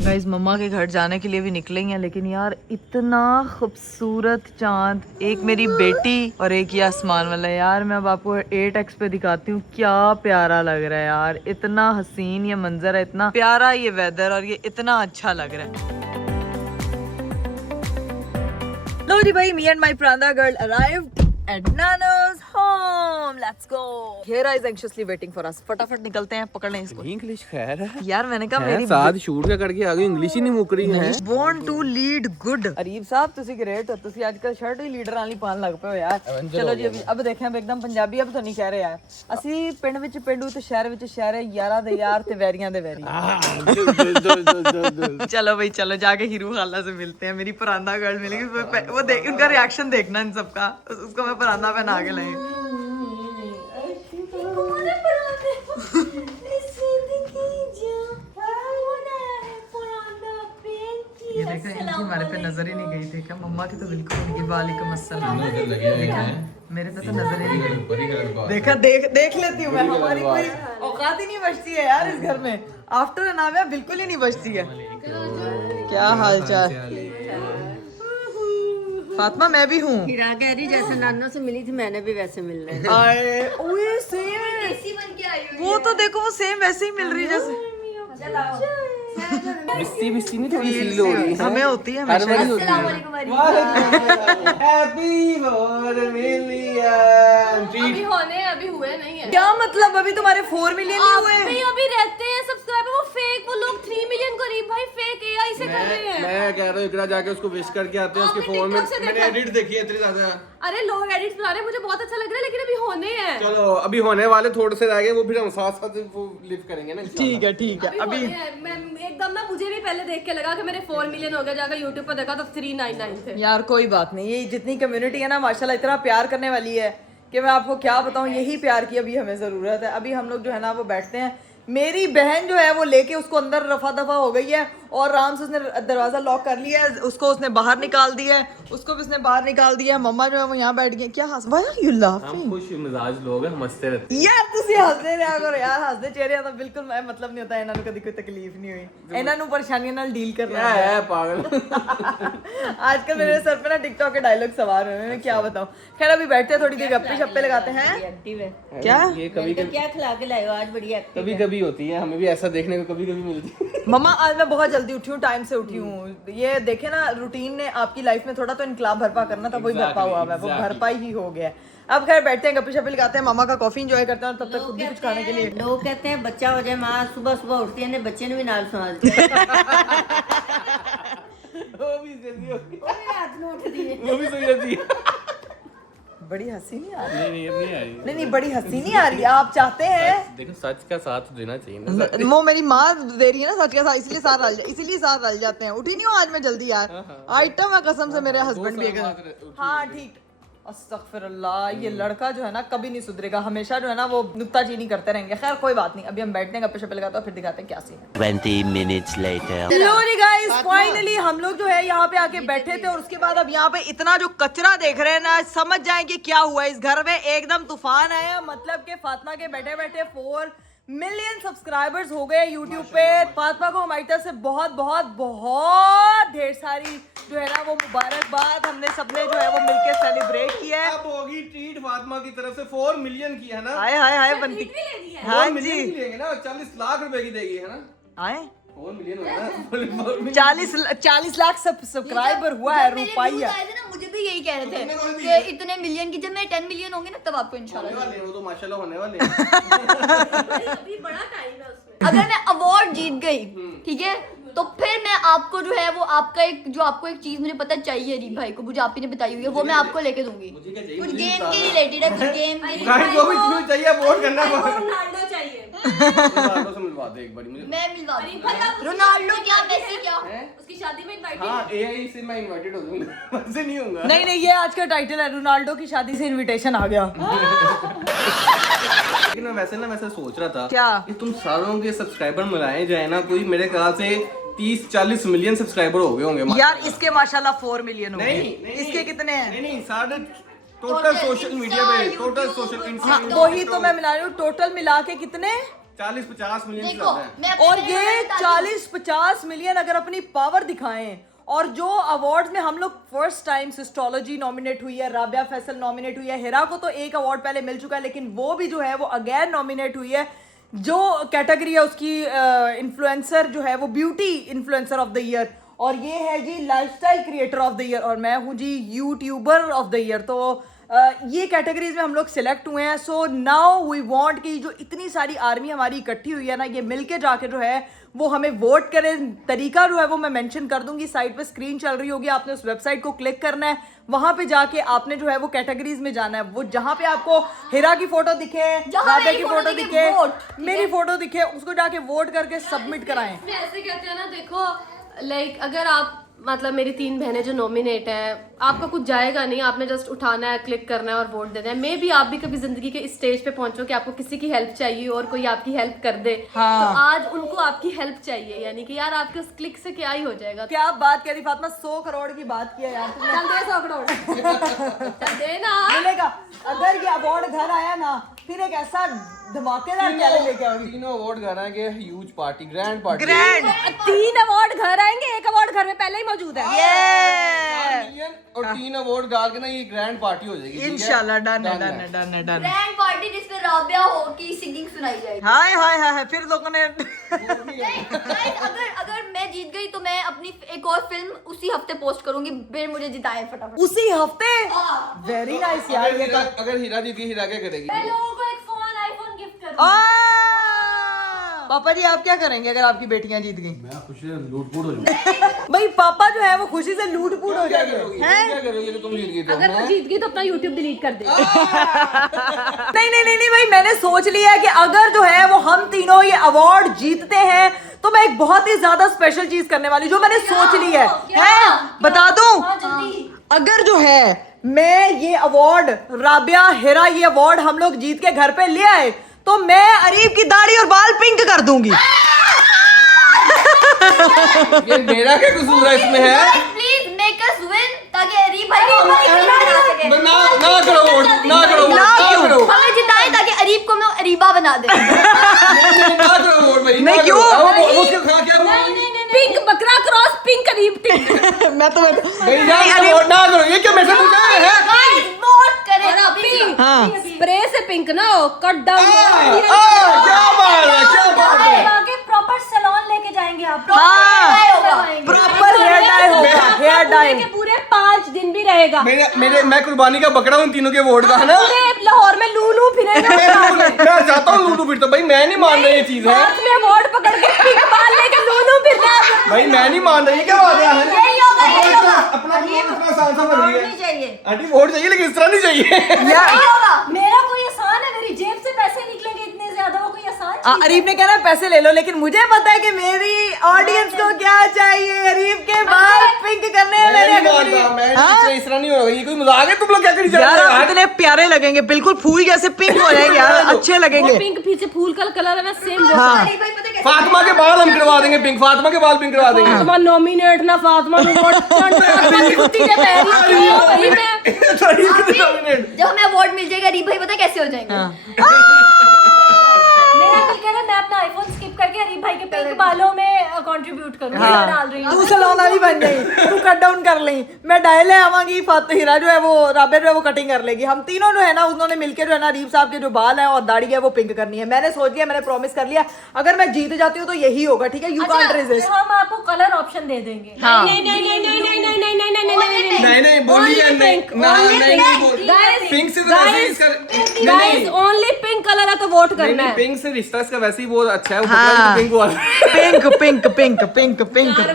गाइस मम्मा के घर जाने के लिए भी निकले हैं, लेकिन यार इतना खूबसूरत चांद, एक मेरी बेटी और एक ये आसमान वाला। यार मैं अब आपको 8x पे दिखाती हूँ, क्या प्यारा लग रहा है यार, इतना हसीन ये मंजर है, इतना प्यारा ये वेदर, और ये इतना अच्छा लग रहा है। लो जी भाई, me and my Pranda girl arrived at Nano's home. Let's go. Hera is anxiously waiting for us. फटाफट निकलते हैं, पकड़ लें इसको। इंग्लिश खैर है यार मैंने कहा मेरी साथ शूट का करके आगे इंग्लिश ही नहीं मुक रही है। born to lead good। Areeb साहब ਤੁਸੀਂ ग्रेट हो, ਤੁਸੀਂ ਅੱਜਕੱਲ ਸ਼ਰਟ ਹੀ ਲੀਡਰ ਵਾਲੀ ਪਾਣ ਲੱਗ ਪਏ ਹੋ ਯਾਰ। ਚਲੋ ਜੀ अब ਦੇਖਾਂ ਇੱਕਦਮ ਪੰਜਾਬੀ, अब तो नहीं कह रहे यार। ਅਸੀਂ ਪਿੰਡ ਵਿੱਚ ਪਿੰਡੂ ਤੇ ਸ਼ਹਿਰ ਵਿੱਚ ਸ਼ਹਿਰ, ਯਾਰਾਂ ਦੇ ਯਾਰ ਤੇ ਵੈਰੀਆਂ ਦੇ ਵੈਰੀ। चलो भाई चलो, जाके हीरू खाला से मिलते हैं। मेरी परांदा गर्ल मिलेगी, वो देख, उनका रिएक्शन देखना इन सबका। उसको मैं परांदा पहना के लाई। ये देखा, इनकी हमारे पे नजर ही नहीं गई थी क्या? मम्मा की तो बिल्कुल नहीं गई। वालेकुम अस्सलाम। देखा मेरे पे तो नजर ही नहीं गई। देखा देख लेती हूँ मैं, हमारी कोई औकात ही नहीं बचती है यार इस घर में। आफ्टर अनामिया बिल्कुल ही नहीं बचती है। क्या हाल चाल फातिमा? मैं भी हूँ। हीरा कह रही जैसे नाना से मिली थी, मैंने भी वैसे मिल रहे। आए ओए सेम, वो तो देखो वो सेम वैसे ही मिल रही जैसे। बिस्ती नहीं थोड़ी फील हो रही है, हमें होती है हर बारी हमेशा। होती है। हैप्पी मिलियन अभी होने, अभी हुए नहीं है। क्या मतलब? अभी तुम्हारे 4 मिलियन नहीं हुए? अभी रहते हैं सब्सक्राइबर, वो फेक, वो लोग 3 मिलियन करीब भाई फेक एआई से कर रहे हैं। मैं कह रहा हूँ इकरा जाके उसको विश करके आते हैं, उसके आपने फोन में TikTok से मैंने देखा? एडिट देखी है इतनी ज्यादा। अरे लोग एडिट्स बना रहे हैं, मुझे बहुत अच्छा लग रहा है, लेकिन अभी होने हैं। चलो अभी होने वाले थोड़े से रह गए, वो फिर हम साथ साथ वो लिव करेंगे ना। ठीक है अभी होने हैं। मैं एकदम ना, मुझे भी पहले देख के लगा कि मेरे 4 मिलियन हो गया, जाकर YouTube पर देखा तो 399 थे। यार कोई बात नहीं, ये जितनी कम्युनिटी है ना माशाल्लाह इतना प्यार करने वाली है कि मैं आपको क्या बताऊं, यही प्यार की अभी हमें ज़रूरत है। अभी हम लोग जो है ना वो बैठते हैं, मेरी बहन जो है वो लेके उसको अंदर रफा दफा हो गई है और आराम से उसने दरवाजा लॉक कर लिया है, उसको उसने बाहर निकाल दिया है, उसको भी उसने बाहर निकाल दिया है। मम्मा जो है वो यहाँ बैठ गई। क्या हंस भाई यू हम खुश मिजाज लोग हैं, हम हंसते रहते यार तुसी हंसते रहा करो यार, हंसते चेहरे तो बिल्कुल मैं मतलब नहीं होता, इन्होंने कभी कोई तकलीफ नहीं हुई, इन्होंने परेशानियों नाल डील करना है पागल। आजकल मेरे सर पे ना टिकटॉक के डायलॉग सवार हुए हैं, मैं क्या बताऊं। खैर अभी बैठते हैं, थोड़ी देर गप्पे शप्पे लगाते हैं। एक्टिव है। क्या ये कभी तो क्या खिला के लाए हो आज? बड़ी एक्टिव कभी कभी होती है, हमें भी ऐसा देखने को कभी कभी मिलती है। मम्मा आज मैं बहुत जल्दी उठी हूँ, टाइम से उठी हूँ। ये देखे ना रूटीन ने आपकी लाइफ में थोड़ा तो इनकलाब भरपा करना था, वही भरपा हुआ है, वो भरपा ही हो गया है। अब खैर बैठते हैं, गप्पे शप्पे लगाते हैं, मामा का कॉफी एंजॉय करते हैं और तब तक खुद भी कुछ खाने के लिए। लोग कहते हैं बच्चा हो जाए माँ सुबह सुबह उठती है, बच्चे ने भी नाल सुना दिया। वो भी जल्दी होगी, रात में उठती है। वो भी सो जाती है। बड़ी हंसी नहीं आ रही? नहीं नहीं आ रही। नहीं बड़ी हंसी नहीं आ रही। आप चाहते हैं देखो सच का साथ देना चाहिए ना। वो मेरी माँ दे रही है ना सच के साथ, इसीलिए साथ रल जाते हैं। उठी नहीं हूँ आज मैं जल्दी यार, आइटम है कसम से, मेरे हस्बैंड भी हाँ ठीक। अस्तगफिरुल्लाह, ये लड़का जो है ना कभी नहीं सुधरेगा, हमेशा जो है ना वो नुक्ताचीनी करते रहेंगे। खैर कोई बात नहीं, अभी हम बैठते हैं, गप्पे शप्पे लगाते हैं, फिर दिखाते हैं क्या सीन है। 20 minutes later. लो जी गाइस, फाइनली हम लोग जो है यहाँ पे आके बैठे थे और उसके बाद अब यहाँ पे इतना जो कचरा देख रहे हैं ना, समझ जाएं कि क्या हुआ इस घर में। एकदम तूफान आया, मतलब कि फातिमा के बैठे बैठे 4 मिलियन सब्सक्राइबर्स हो गए यूट्यूब पे। फातिमा को हमारी तरफ से बहुत बहुत बहुत ढेर सारी जो है ना वो मुबारकबाद। हमने सबने जो है वो मिलके सेलिब्रेट किया है। अब होगी ट्रीट फातिमा की तरफ से 4 मिलियन की है ना। हाय हाय हाय बनती हाँ 4 जी, मिलियन की लेंगे ना, 40 लाख रुपए की देगी है ना। आए 4 मिलियन होगा ना। 40 लाख सब्सक्राइबर हुआ है रुपया। मुझे भी यही कह रहे थे कि इतने मिलियन की, जब मैं 10 मिलियन होंगे ना तब आपको इंशाल्लाह। होने वाले हैं, वो तो माशाल्लाह होने वाले हैं। अभी बड़ा टाइम है उसमें। अगर मैं अवार्ड जीत गई, ठीक है, तो फिर मैं आपको जो है वो आपका आपको एक चीज मुझे पता चाहिए रीत भाई को, मुझे आप ही ने बताई हुई है, वो मैं आपको लेके दूंगी। मुझे क्या चाहिए? कुछ मुझे गेम बताना। के रिलेटेड है, कुछ गेम के गाइस वो भी क्यों चाहिए, वोट करना रोनाल्डो चाहिए। रोनाल्डो से मिलवा दे एक बार मुझे। मैं मिलवा दूंगी। रोनाल्डो क्या, मेसी क्या? उसकी शादी में इनवाइट हाँ एआई से मैं इनवाइटेड हो जाऊंगा, वैसे नहीं होऊंगा। नहीं नहीं, ये आज का टाइटल है, रोनाल्डो की शादी से इनविटेशन आ गया। लेकिन मैं वैसे सोच रहा था क्या? कि तुम सारों के सब्सक्राइबर मिलाए जाए ना, कोई मेरे ख्याल से 30-40 मिलियन सब्सक्राइबर हो गए होंगे यार इसके माशाल्लाह 4 मिलियन हो गए। नहीं, इसके कितने हैं? नहीं सारे टोटल सोशल मीडिया पे, टोटल सोशल हाँ, वही तो मैं मिला रही हूँ, टोटल मिला के कितने। 40-50 मिलियन देखो मैं अपने और बहन ये को बता दूं। 40-50 मिलियन अगर अपनी पावर दिखाएं, और जो अवार्ड्स में हम लोग फर्स्ट टाइम सिस्टोलॉजी नॉमिनेट हुई है, राबिया फैसल नॉमिनेट हुई है, हिरा को तो एक अवार्ड पहले मिल चुका है लेकिन वो भी जो है वो अगेन नॉमिनेट हुई है। जो कैटेगरी है उसकी इन्फ्लुएंसर जो है वो beauty influencer of the year, और ये है जी lifestyle creator of the year, और मैं हूँ जी यूट्यूबर ऑफ द ईयर। तो ये कैटेगरीज में हम लोग सिलेक्ट हुए हैं। सो नाउ वी वांट कि जो इतनी सारी आर्मी हमारी इकट्ठी हुई है ना, ये मिलके जाके जो है वो हमें वोट करें। तरीका जो है वो मैं मेंशन कर दूंगी, साइड पे स्क्रीन चल रही होगी, आपने उस वेबसाइट को क्लिक करना है, वहां पे जाके आपने जो है वो कैटेगरीज में जाना है। वो जहां पे आपको हिरा की फोटो दिखे, राबिया की फोटो दिखे, मेरी फोटो दिखे, उसको जाके वोट करके सबमिट कराएं। ऐसे कहते हैं ना, देखो लाइक अगर आप मतलब मेरी 3 बहनें जो नॉमिनेट हैं, आपका कुछ जाएगा नहीं, आपने जस्ट उठाना है, क्लिक करना है और वोट देना है। मे भी आप भी कभी जिंदगी के इस स्टेज पे पहुंचो कि आपको किसी की हेल्प चाहिए और कोई आपकी हेल्प कर दे। हाँ। तो आज उनको आपकी हेल्प चाहिए, यानी कि यार आपके उस क्लिक से क्या ही हो जाएगा। क्या बात कह रही फातिमा, 100 करोड़ की बात किया यार तुमने। चल दे 100 करोड़ चल दे ना। मिलेगा अगर ये अवार्ड घर आया ना, फिर एक ऐसा धमाकेदार चैलेंज लेके आओगी। तीनों अवार्ड घर आएंगे, huge party, grand party. Grand 3 award घर आएंगे, 1 अवार्ड घर में पहले ही मौजूद है। 4 मिलियन और 3 अवार्ड डाल के ना ये ग्रैंड पार्टी हो जाएगी। इंशाल्लाह डन है, डन है, डन है, डन है। ग्रैंड पार्टी जिसमें राबिया हो की सिंगिंग सुनाई जाएगी। हाय हाय हाय, फिर लोगों ने Guys, अगर मैं जीत गई तो मैं अपनी एक और फिल्म उसी हफ्ते पोस्ट करूंगी, फिर मुझे जिताए फटाफट। उसी हफ्ते। हाँ। वेरी नाइस यार। ये तो अगर हीरा जीत गई, हीरा क्या करेगी? लोगों को एक फोन आईफोन गिफ्ट कर पापा जी आप क्या करेंगे अगर आपकी बेटियां जीत गई? मैं खुशी से लूट-फूट हो जाऊंगा। भाई पापा जो है वो खुशी से लूट-फूट हो क्या जाएंगे। करोगी? क्या करोगी अगर तुम जीत गई तो? अगर तू जीत गई तो अपना YouTube डिलीट कर दे। नहीं नहीं नहीं नहीं भाई, मैंने सोच लिया है कि अगर जो है वो हम तीनों ये अवार्ड जीतते हैं तो मैं एक बहुत ही ज्यादा स्पेशल चीज करने वाली, जो मैंने सोच ली है। बता दूं? हाँ, जल्दी। अगर जो है मैं ये अवार्ड, राबिया हिरा ये अवार्ड हम लोग जीत के घर पे ले आए तो मैं अरीब की दाढ़ी और बाल पिंक कर दूंगी। ये मेरा क्या कसूर है इसमें है? प्लीज मेक अस विन ताकि अरीब भाई को बना सके। ना करो वोट, ना करो वोट, ना करो। हमें जिताए ताकि अरीब को मैं अरीबा बना दे। ना करो वोट भाई। नहीं, क्यों? उसके खा क्या पिंक बकरा क्रॉस पिंक अरीब टिक। मैं तो भाई वोट ना करो। ये क्या मैसेज पूछा है? गाइस वोट करें पिंक हाँ स्प्रे से पिंक ना हो, कट डाउन। क्या बात है, क्या बात है। आगे प्रॉपर सैलून लेके जाएंगे आप। प्रॉपर हेयर डाई होगा, हेयर डाई। पूरे 5 दिन भी रहेगा। मैं कुर्बानी का बकरा हूँ तीनों के वोट का, है ना? पूरे लाहौर में लूलू फिरेगा। मैं चाहता हूँ लूलू फिरता। भाई मैं नहीं मान रहा ये चीज है। हाथ में वोट पकड़ के पिंक बाल लेके लूलू फिरना। भाई मैं नहीं मान रहा। ये क्या बात है? यही होगा, यही होगा। अपना इतना आसान सा बन गया। नहीं चाहिए। आंटी वोट चाहिए लेकिन इस तरह नहीं चाहिए। यही होगा। मेरा कोई आसान है, मेरी जेब से पैसे निकलेंगे इतने ज्यादा, वो कोई आसान चीज है? अरीब ने कहना पैसे ले लो, लेकिन मुझे पता है कि मेरी ऑडियंस को क्या चाहिए। अरीब के बाल पिंक करने हैं मैंने। मैं इस तरह नहीं होगा। ये कोई मजाक है? तुम लोग क्या करी जा यार रहे हो आप इतने प्यारे लगेंगे, बिल्कुल फूल जैसे पिंक हो जाएंगे यार, अच्छे लगेंगे। वो पिंक पीछे फूल का कलर है ना, सेम। हाँ फातिमा के बाल हम करवा देंगे पिंक। फातिमा के बाल पिंक करवा देंगे। फातिमा नॉमिनेट ना, फातिमा को वोट फातिमा की कुत्ती के पैर लगी हो भाई। मैं जब हमें अवार्ड मिल जाएगा अरीब भाई पता कैसे हो जाएंगे। मेरा दिल कह रहा है मैं अपना आईफोन स्किप करके अरीब भाई के पिंक बालों में कंट्रीब्यूट करूंगी। डाल रही हूँ। तू सलोन वाली बन गई, तू कट डाउन कर ली, मैं डायल ले आवांगी। हीरा जो है वो, राबिया जो है वो कटिंग कर लेगी। हम तीनों जो है ना, उन्होंने मिलकर जो है ना अरीब साहब के जो बाल है और दाढ़ी है वो पिंक करनी है। मैंने सोच लिया, मैंने प्रॉमिस कर लिया, अगर मैं जीत जाती हूँ तो यही होगा। ठीक है, यू कांट रेजिस्ट। हम आपको कलर ऑप्शन दे देंगे। हाँ। नहीं नहीं नहीं नहीं नहीं नहीं नहीं नहीं नहीं नहीं नहीं नहीं बोलिए नहीं पिंक से तो वैसे ही इसका गाइस ओनली पिंक कलर है तो वोट करना है। पिंक से रिश्ता इसका वैसे ही बहुत अच्छा है। वो बकरा भी पिंक हुआ। Pink pink pink pink pink colour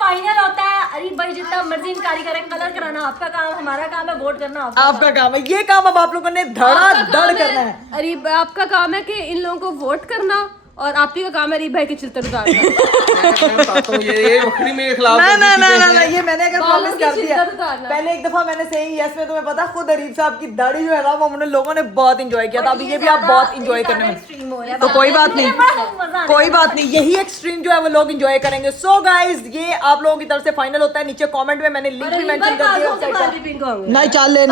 final होता है। अरीब भाई जितना मर्जी इंकारी करें, कलर कराना आपका काम, हमारा काम है वोट करना आपका काम है। ये काम अब आप लोगों ने धड़ा धड़ करना है। अरीब आपका काम है कि इन लोगों को वोट करना, और आप ही का काम है अरीब भाई के चिल्तर उतारना। ये बकरी मेरे खिलाफ ना, ये मैंने अगर प्रॉमिस कर दिया। शिद्दत उतारना। पहले एक दफा मैंने सही यस में, तुम्हें पता, खुद अरीब साहब की दाढ़ी जो है ना वो हमने लोगों ने बहुत इंजॉय किया था। अब ये भी आप बहुत इंजॉय करने में, तो कोई बात नहीं, कोई बात नहीं, यही एक्सट्रीम जो है वो लोग इंजॉय करेंगे। सो गाइज ये आप लोगों की तरफ से फाइनल होता है। नीचे कमेंट में मैंने लिंक भी मेंशन कर दिया। नहीं चल ले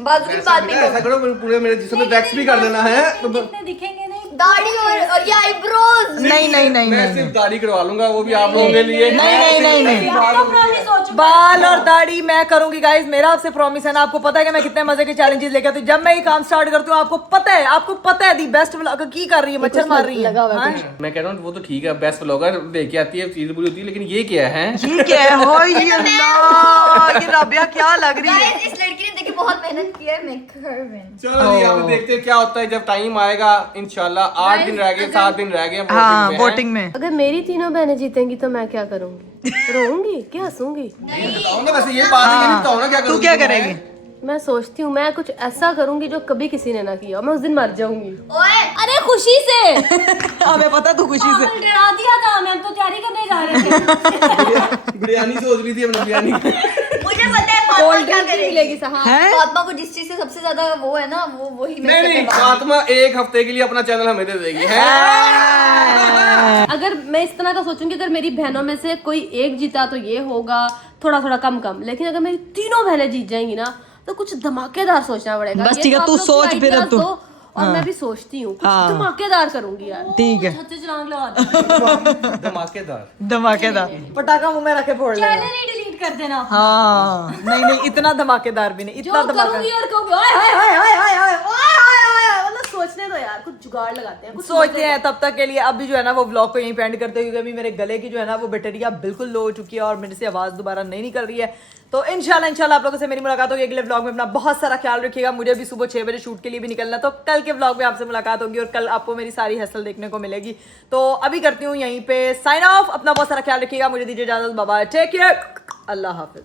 बाजू की बात नहीं ऐसा करो पूरे मेरे जिस्म में वैक्स भी कर देना है तो दिखेंगे नहीं। दाढ़ी और ये आईब्रोज। मैं सिर्फ दाढ़ी करवा लूंगा, वो भी आप लोगों के लिए। नहीं बाल और दाढ़ी मैं करूंगी गाइस, मेरा आपसे प्रॉमिस है ना। आपको पता है कि मैं कितने मजे के चैलेंजेस लेकर आती हूँ। जब मैं ये काम स्टार्ट करती हूँ आपको पता है दी बेस्ट व्लॉगर की कर रही है, मच्छर मार रही है। मैं कह रहा हूँ वो तो ठीक है, बेस्ट व्लॉगर लेके आती है, चीज बुरी होती है, लेकिन ये क्या है? ये क्या है? हाय अल्लाह, ये राबिया क्या लग रही है? इस लड़की ने देखिए बहुत मेहनत की है मेक हर विन। चलो जी अब देखते हैं क्या होता है जब टाइम आएगा। इंशाल्लाह 8 दिन रह गए, 7 दिन रह गए हाँ वोटिंग में। अगर मेरी तीनों बहनें जीतेंगी तो मैं क्या करूंगी? रोऊंगी क्या हंसूंगी? बताओ ना, वैसे ये बात है, ये बताओ ना क्या तू क्या करेगी? मैं सोचती हूँ मैं कुछ ऐसा करूंगी जो कभी किसी ने ना किया, मैं उस दिन मर जाऊंगी। ओए अरे खुशी से। हमें पता तू खुशी से डरा दिया था, हम तो तैयारी करने जा रहे थे। बिरयानी सोच रही थी हमने, बिरयानी। मुझे पता है फातिमा क्या करेगी। मिलेगी हैं? फातिमा को जिस चीज से सबसे ज्यादा वो है ना वो वही नहीं फातिमा 1 हफ्ते के लिए अपना चैनल हमें दे देगी। अगर मैं इस तरह का सोचूंगी, अगर मेरी बहनों में से कोई एक जीता तो ये होगा थोड़ा थोड़ा कम कम, लेकिन अगर मेरी तीनों बहनें जीत जाएंगी ना तो कुछ धमाकेदार सोचना पड़ेगा। बस ये ठीक है, तो तू आप लोग सोच की फिर ideas तू। दो, और मैं भी सोचती हूँ कुछ धमाकेदार करूंगी यार। ठीक है, छत से छलांग लगा दूंगी। धमाकेदार पटाखा मुंह में रखे फोड़ लेना। चैनल ही डिलीट कर देना। हाँ नहीं इतना धमाकेदार भी नहीं, इतना जो धमाका। करूंगी और कहूंगी ओए हाय हाय हाय हाय हाय ओए मतलब सोचने दो यार, कुछ जुगाड़ लगाते हैं, कुछ सोचते हैं। तब तक के लिए अभी जो है ना वो व्लॉग को यहीं पे एंड करते हैं, क्योंकि अभी मेरे गले की जो है ना वो बैटरिया बिल्कुल लो हो चुकी है और मेरे से आवाज दोबारा नहीं निकल रही है। तो इंशाल्लाह आप लोगों से मेरी मुलाकात होगी अगले व्लॉग में। अपना बहुत सारा ख्याल रखिएगा। मुझे भी सुबह 6 बजे शूट के लिए भी निकलना, तो कल के व्लॉग में आपसे मुलाकात होगी और कल आपको मेरी सारी हसल देखने को मिलेगी। तो अभी करती हूँ यहीं पे साइन ऑफ। अपना बहुत सारा ख्याल रखिएगा, मुझे दीजिए इजाजत, बाय बाय, टेक केयर, अल्लाह हाफिज।